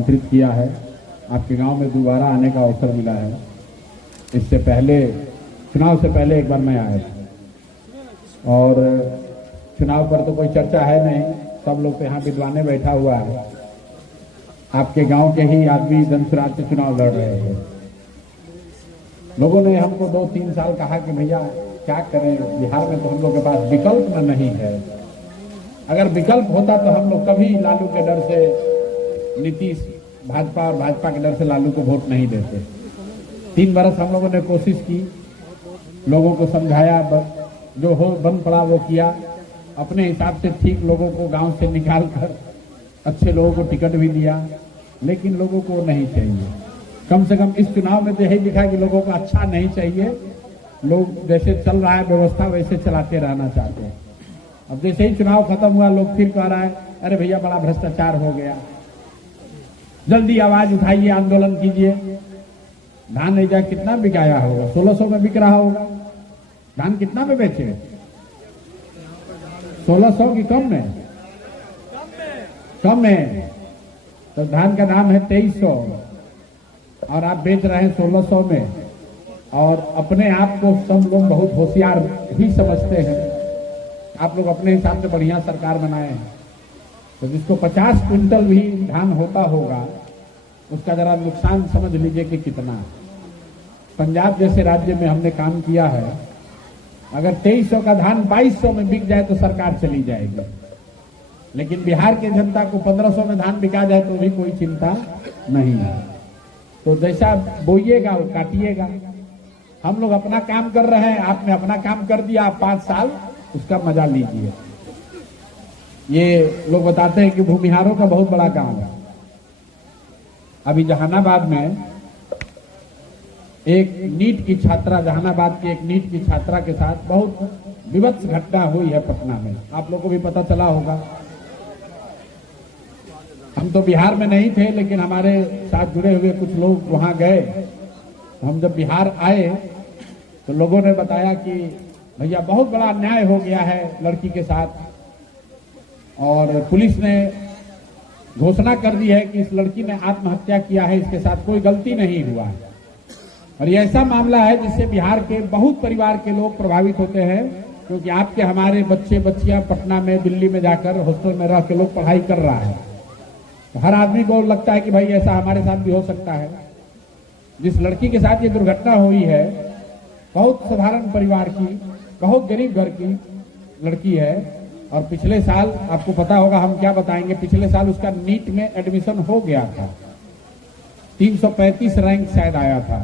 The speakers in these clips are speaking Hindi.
आमंत्रित किया है। आपके गांव में दोबारा आने का अवसर मिला है। इससे पहले चुनाव से पहले एक बार मैं आया था और चुनाव पर तो कोई चर्चा है नहीं, सब लोग तो यहाँ विद्वाने बैठा हुआ है। आपके गांव के ही आदमी जनसुराज से चुनाव लड़ रहे हैं। लोगों ने हमको 2-3 साल कहा कि भैया क्या करें, बिहार में तो हम लोग के पास विकल्प नहीं है। अगर विकल्प होता तो हम लोग कभी लालू के डर से नीतीश भाजपा और भाजपा के डर से लालू को वोट नहीं देते। 3 बरस हम लोगों ने कोशिश की, लोगों को समझाया, जो हो बन पड़ा वो किया, अपने हिसाब से ठीक लोगों को गांव से निकाल कर अच्छे लोगों को टिकट भी दिया, लेकिन लोगों को नहीं चाहिए। कम से कम इस चुनाव में तो यही दिखा कि लोगों को अच्छा नहीं चाहिए। लोग जैसे चल रहा है व्यवस्था वैसे चलाते रहना चाहते हैं। अब जैसे ही चुनाव खत्म हुआ लोग फिर कह रहा है अरे भैया बड़ा भ्रष्टाचार हो गया, जल्दी आवाज उठाइए, आंदोलन कीजिए। धान नहीं जाए कितना बिकाया होगा, 1600 में बिक रहा होगा। धान कितना में बेचे? 1600 की कम में? कम में। तो धान का दाम है 2300 और आप बेच रहे हैं 1600 में। और अपने आप को सब लोग बहुत होशियार भी समझते हैं। आप लोग अपने हिसाब से बढ़िया सरकार बनाए हैं, तो जिसको 50 क्विंटल भी धान होता होगा उसका जरा नुकसान समझ लीजिए कि कितना। पंजाब जैसे राज्य में हमने काम किया है, अगर 2300 का धान 2200 में बिक जाए तो सरकार चली जाएगी, लेकिन बिहार के जनता को 1500 में धान बिका जाए तो भी कोई चिंता नहीं है। तो जैसा बोइएगा वो काटिएगा। हम लोग अपना काम कर रहे हैं, आपने अपना काम कर दिया, आप 5 साल उसका मजा लीजिए। ये लोग बताते हैं कि भूमिहारों का बहुत बड़ा काम है। अभी जहानाबाद में एक नीट की छात्रा, जहानाबाद की एक नीट की छात्रा के साथ बहुत विभत्स घटना हुई है पटना में, आप लोगों को भी पता चला होगा। हम तो बिहार में नहीं थे, लेकिन हमारे साथ जुड़े हुए कुछ लोग वहां गए। हम जब बिहार आए तो लोगों ने बताया कि भैया बहुत बड़ा अन्याय हो गया है लड़की के साथ, और पुलिस ने घोषणा कर दी है कि इस लड़की ने आत्महत्या किया है, इसके साथ कोई गलती नहीं हुआ है। और ये ऐसा मामला है जिससे बिहार के बहुत परिवार के लोग प्रभावित होते हैं, क्योंकि आपके हमारे बच्चे बच्चियां पटना में, दिल्ली में जाकर हॉस्टल में रह के लोग पढ़ाई कर रहा है। तो हर आदमी को लगता है कि भाई ऐसा हमारे साथ भी हो सकता है। जिस लड़की के साथ ये दुर्घटना हुई है, बहुत साधारण परिवार की, बहुत गरीब घर की लड़की है, और पिछले साल आपको पता होगा, हम क्या बताएंगे, पिछले साल उसका नीट में एडमिशन हो गया था, 335 रैंक शायद आया था।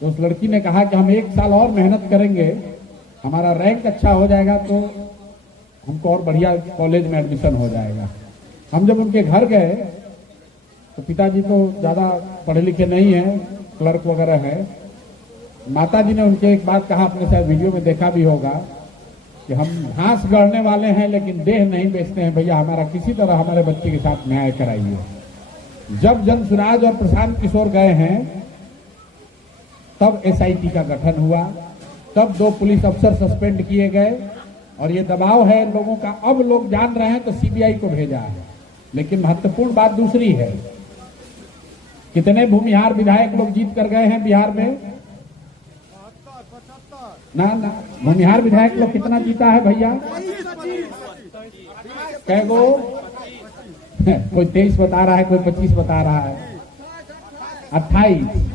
तो उस लड़की ने कहा कि हम 1 साल और मेहनत करेंगे, हमारा रैंक अच्छा हो जाएगा तो हमको और बढ़िया कॉलेज में एडमिशन हो जाएगा। हम जब उनके घर गए तो पिताजी तो ज्यादा पढ़े लिखे नहीं है, क्लर्क वगैरह है। माताजी ने उनके एक बात कहा, आपने शायद वीडियो में देखा भी होगा, कि हम घास गढ़ने वाले हैं लेकिन देह नहीं बेचते हैं, भैया हमारा किसी तरह हमारे बच्चे के साथ न्याय कराइए। जब जनसुराज और प्रशांत किशोर गए हैं तब एसआईटी का गठन हुआ, तब 2 पुलिस अफसर सस्पेंड किए गए, और ये दबाव है लोगों का। अब लोग जान रहे हैं तो सीबीआई को भेजा है। लेकिन महत्वपूर्ण बात दूसरी है, कितने भूमिहार विधायक लोग जीत कर गए हैं बिहार में? ना भूमिहार विधायक लोग कितना जीता है भैया? कै गो? कोई 23 बता रहा है, कोई 25 बता रहा है, 28।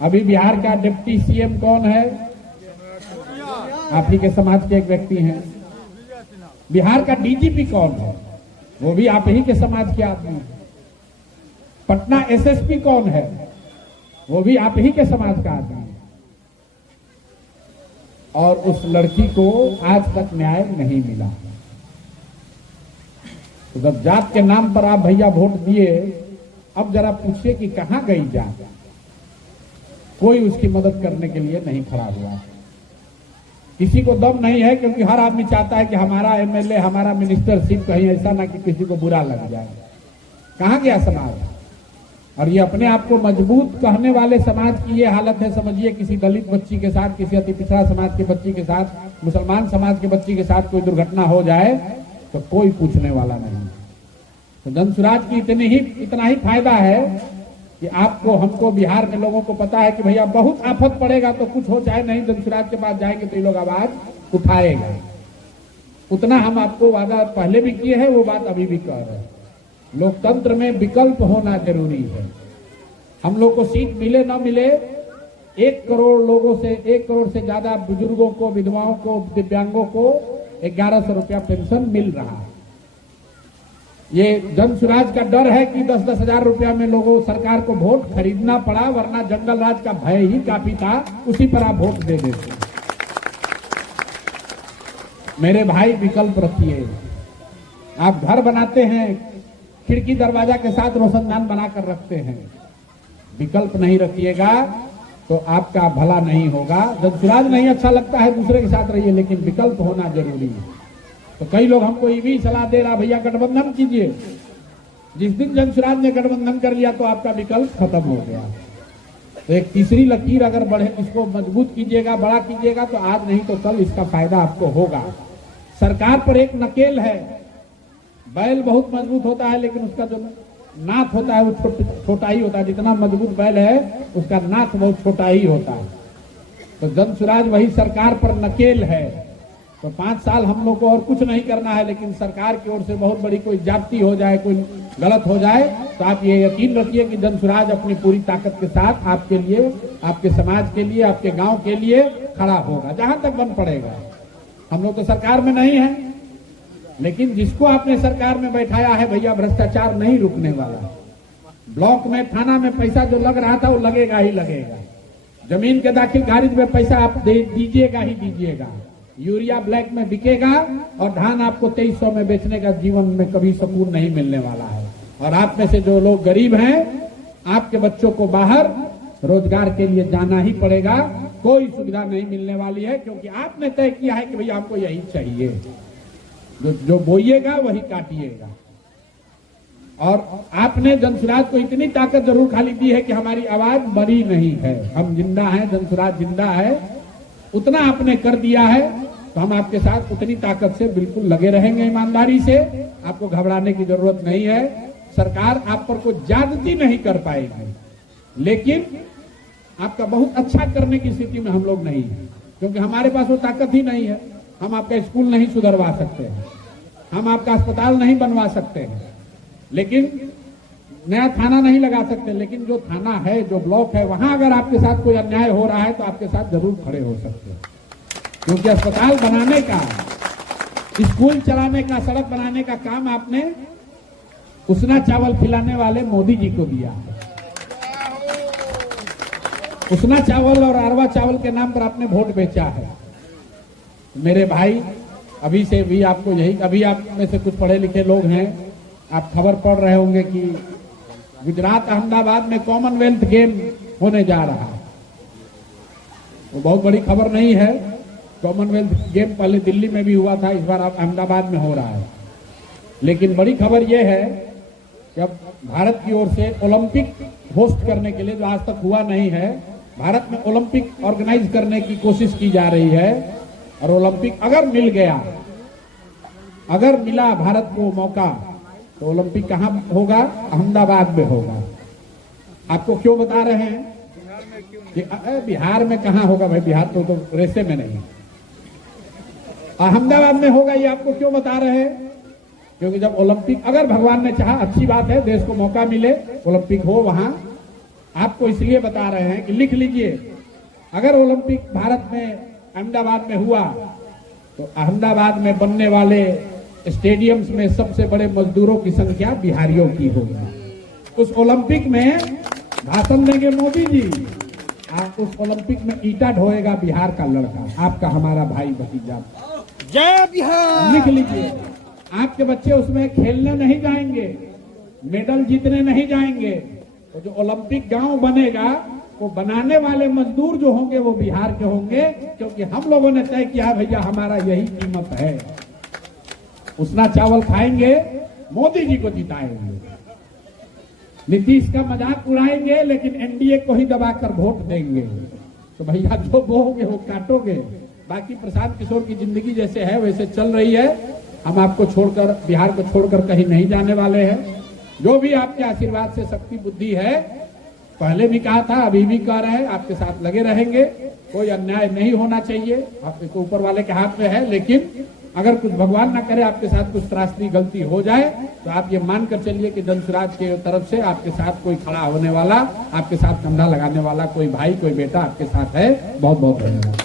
अभी बिहार का डिप्टी सीएम कौन है? आप ही के समाज के एक व्यक्ति हैं। बिहार का डीजीपी कौन है? वो भी आप ही के समाज के आदमी हैं। पटना एसएसपी कौन है? वो भी आप ही के समाज का आदमी है। और उस लड़की को आज तक न्याय नहीं मिला। तो जब जात के नाम पर आप भैया वोट दिए, अब जरा पूछिए कि कहां गई जात? कोई उसकी मदद करने के लिए नहीं खड़ा हुआ। किसी को दम नहीं है, क्योंकि हर आदमी चाहता है कि हमारा एमएलए, हमारा मिनिस्टरशिप कहीं ऐसा ना कि किसी को बुरा लग जाए। कहां गया समाज? और ये अपने आप को मजबूत कहने वाले समाज की ये हालत है। समझिए किसी दलित बच्ची के साथ, किसी अति पिछड़ा समाज के बच्ची के साथ, मुसलमान समाज के बच्ची के साथ कोई दुर्घटना हो जाए तो कोई पूछने वाला नहीं। तो जनसुराज की इतना ही फायदा है कि आपको, हमको, बिहार में लोगों को पता है कि भैया बहुत आफत पड़ेगा तो कुछ हो चाहे नहीं, जनसुराज के पास जाएंगे तो ये लोग आवाज उठाएगा। उतना हम आपको वादा पहले भी किए हैं, वो बात अभी भी कह रहे हैं। लोकतंत्र में विकल्प होना जरूरी है। हम लोग को सीट मिले ना मिले, 1 करोड़ लोगों से, 1 करोड़ से ज्यादा बुजुर्गों को, विधवाओं को, दिव्यांगों को 1100 रुपया पेंशन मिल रहा है। ये जनसुराज का डर है कि 10-10 हजार रुपया में लोगों सरकार को वोट खरीदना पड़ा, वरना जंगल राज का भय ही काफी था, उसी पर आप वोट दे देते। मेरे भाई विकल्प रखिए। आप घर बनाते हैं, खिड़की दरवाजा के साथ रोशनदान बनाकर रखते हैं, विकल्प नहीं रखिएगा तो आपका भला नहीं होगा। जनसुराज नहीं अच्छा लगता है, दूसरे के साथ रहिए, लेकिन विकल्प होना जरूरी है। तो कई लोग हमको ये भी सलाह दे रहा, भैया गठबंधन कीजिए। जिस दिन जनसुराज ने गठबंधन कर लिया तो आपका विकल्प खत्म हो गया। तो एक तीसरी लकीर अगर बढ़े, इसको मजबूत कीजिएगा, बड़ा कीजिएगा, तो आज नहीं तो कल इसका फायदा आपको होगा। सरकार पर एक नकेल है, बैल बहुत मजबूत होता है लेकिन उसका जो नाथ होता है वो छोटा ही होता है। जितना मजबूत बैल है उसका नाथ बहुत छोटा ही होता है। तो जनसुराज वही सरकार पर नकेल है। तो 5 साल हम लोग को और कुछ नहीं करना है, लेकिन सरकार की ओर से बहुत बड़ी कोई जाप्ती हो जाए, कोई गलत हो जाए, तो आप ये यकीन रखिए कि जनसुराज अपनी पूरी ताकत के साथ आपके लिए, आपके समाज के लिए, आपके गांव के लिए खड़ा होगा, जहां तक बन पड़ेगा। हम लोग तो सरकार में नहीं है, लेकिन जिसको आपने सरकार में बैठाया है भैया, भ्रष्टाचार नहीं रुकने वाला। ब्लॉक में, थाना में पैसा जो लग रहा था वो लगेगा ही लगेगा। जमीन के दाखिल खारिज में पैसा आप दीजिएगा ही दीजिएगा। यूरिया ब्लैक में बिकेगा और धान आपको 2300 में बेचने का जीवन में कभी सुकून नहीं मिलने वाला है। और आप में से जो लोग गरीब हैं, आपके बच्चों को बाहर रोजगार के लिए जाना ही पड़ेगा, कोई सुविधा नहीं मिलने वाली है, क्योंकि आपने तय किया है कि भैया हमको यही चाहिए। जो बोइएगा वही काटिएगा। और आपने जनसुराज को इतनी ताकत जरूर खाली दी है कि हमारी आवाज मरी नहीं है, हम जिंदा हैं, जनसुराज जिंदा है। उतना आपने कर दिया है तो हम आपके साथ उतनी ताकत से बिल्कुल लगे रहेंगे, ईमानदारी से। आपको घबराने की जरूरत नहीं है। सरकार आप पर कोई ज्यादती नहीं कर पाएगी, लेकिन आपका बहुत अच्छा करने की स्थिति में हम लोग नहीं है, क्योंकि हमारे पास वो ताकत ही नहीं है। हम आपका स्कूल नहीं सुधरवा सकते हैं, हम आपका अस्पताल नहीं बनवा सकते हैं, लेकिन नया थाना नहीं लगा सकते, लेकिन जो थाना है, जो ब्लॉक है, वहां अगर आपके साथ कोई अन्याय हो रहा है तो आपके साथ जरूर खड़े हो सकते हैं। क्योंकि अस्पताल बनाने का, स्कूल चलाने का, सड़क बनाने का काम आपने उसना चावल खिलाने वाले मोदी जी को दिया है। उसना चावल और अरवा चावल के नाम पर आपने वोट बेचा है। मेरे भाई, अभी से भी आपको यही, अभी आप में से कुछ पढ़े लिखे लोग हैं, आप खबर पढ़ रहे होंगे कि गुजरात अहमदाबाद में कॉमनवेल्थ गेम होने जा रहा है। वो बहुत बड़ी खबर नहीं है। कॉमनवेल्थ गेम पहले दिल्ली में भी हुआ था, इस बार अहमदाबाद में हो रहा है। लेकिन बड़ी खबर यह है कि अब भारत की ओर से ओलंपिक होस्ट करने के लिए, जो आज तक हुआ नहीं है, भारत में ओलंपिक ऑर्गेनाइज करने की कोशिश की जा रही है। और ओलंपिक अगर मिल गया, अगर मिला भारत को मौका, तो ओलंपिक कहां होगा? अहमदाबाद में होगा। आपको क्यों बता रहे हैं कि बिहार में कहां होगा? भाई बिहार तो रेसे में नहीं, अहमदाबाद में होगा। ये आपको क्यों बता रहे हैं? क्योंकि जब ओलंपिक, अगर भगवान ने चाहा, अच्छी बात है, देश को मौका मिले, ओलंपिक हो वहां। आपको इसलिए बता रहे हैं कि लिख लीजिए, अगर ओलंपिक भारत में अहमदाबाद में हुआ तो अहमदाबाद में बनने वाले स्टेडियम्स में सबसे बड़े मजदूरों की संख्या बिहारियों की होगी। उस ओलंपिक में भाषण देंगे मोदी जी, आप उस ओलंपिक में ईटा ढोएगा बिहार का लड़का, आपका, हमारा भाई भतीजा। जय बिहार। लिख लीजिए, आपके बच्चे उसमें खेलने नहीं जाएंगे, मेडल जीतने नहीं जाएंगे। तो जो ओलंपिक गांव बनेगा, वो बनाने वाले मजदूर जो होंगे वो बिहार के होंगे, क्योंकि हम लोगों ने तय किया भैया हमारा यही कीमत है। उसना चावल खाएंगे, मोदी जी को जिताएंगे, नीतीश का मजाक उड़ाएंगे, लेकिन एनडीए को ही दबाकर वोट देंगे। तो भैया जो बोओगे वो काटोगे। बाकी प्रशांत किशोर की जिंदगी जैसे है वैसे चल रही है। हम आपको छोड़कर, बिहार को छोड़कर कहीं नहीं जाने वाले हैं। जो भी आपके आशीर्वाद से शक्ति बुद्धि है, पहले भी कहा था, अभी भी कह रहे हैं, आपके साथ लगे रहेंगे। कोई अन्याय नहीं होना चाहिए, आपके ऊपर वाले के हाथ में है। लेकिन अगर कुछ भगवान ना करे आपके साथ कुछ त्रासदी गलती हो जाए, तो आप ये मानकर चलिए कि दंशराज के तरफ से आपके साथ कोई खड़ा होने वाला, आपके साथ कंधा लगाने वाला कोई भाई कोई बेटा आपके साथ है। बहुत बहुत धन्यवाद।